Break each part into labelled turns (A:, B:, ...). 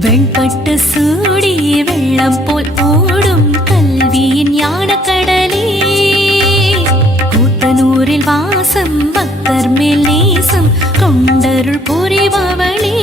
A: வெண்பட்டு சூடி வெள்ளம் போல் ஓடும் கல்வியின் ஞான கடலே கூத்தனூரில் வாசம் பக்தர் மேல் நேசம் கொண்டருள் புரிபவளே.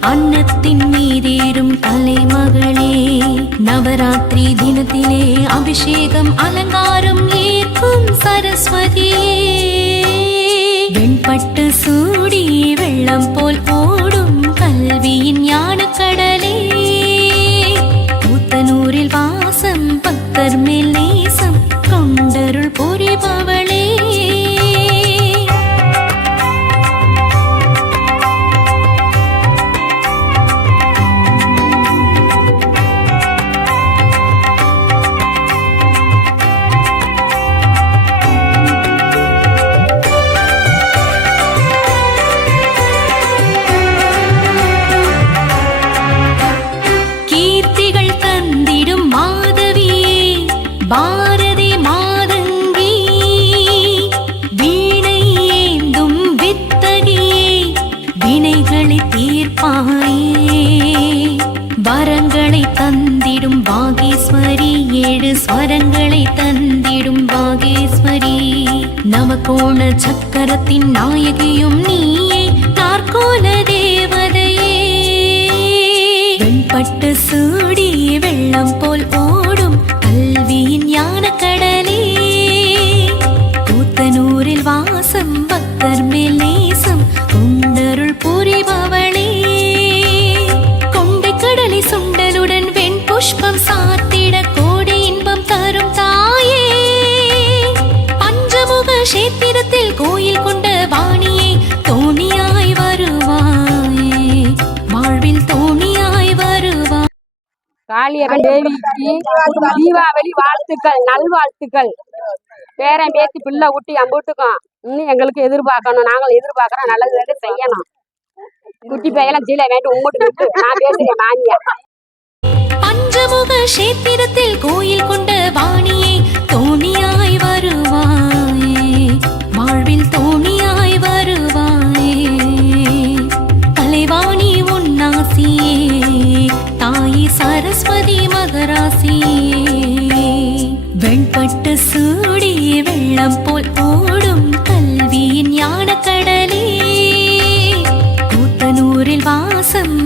A: அன்னத்தின் மீதேறும் தலைமகளே நவராத்திரி தினத்திலே அபிஷேகம் அலங்காரம் ஏற்கும் சரஸ்வதியே. வெண்பட்டு சூ பாரதி மாதங்கி வீணை ஏந்தும் வித்தகியே வினைகளை தீர்ப்பாயே. வரங்களை தந்திடும் பாகேஸ்வரி ஏழு ஸ்வரங்களை தந்திடும் பாகேஸ்வரி. நவகோண சக்கரத்தின் நாயகியும் நீயே. கஷேத்திரத்தில் கோயில் கொண்ட வாணியை தோணியாய் வருவாயே. வாழ்வில் தோணியாய் வருவாய்
B: காளியம்மன் தேவிக்கு தீபாவளி வாழ்த்துக்கள் நல்வாழ்த்துக்கள். பேரன் பேத்தி பிள்ளை ஊட்டி அம்பூட்டுக்கும். இன்னும் எங்களுக்கு எதிர்பார்க்கணும். நாங்கள் எதிர்பார்க்கறோம் நல்லது வேண்டி செய்யணும். குட்டி பையெல்லாம் ஜீல வேண்டி உம்மட்டு. நான் பேசுறேன் மாமியா.
A: பஞ்சமுக கஷேத்திரத்தில் கோயில் கொண்ட வாணியை தோணியாய் மகராசியே வெண்பட்டு சூடி வெள்ளம் போல் ஓடும் கல்வியின் ஞான கடலே கூத்தனூரில் வாசம்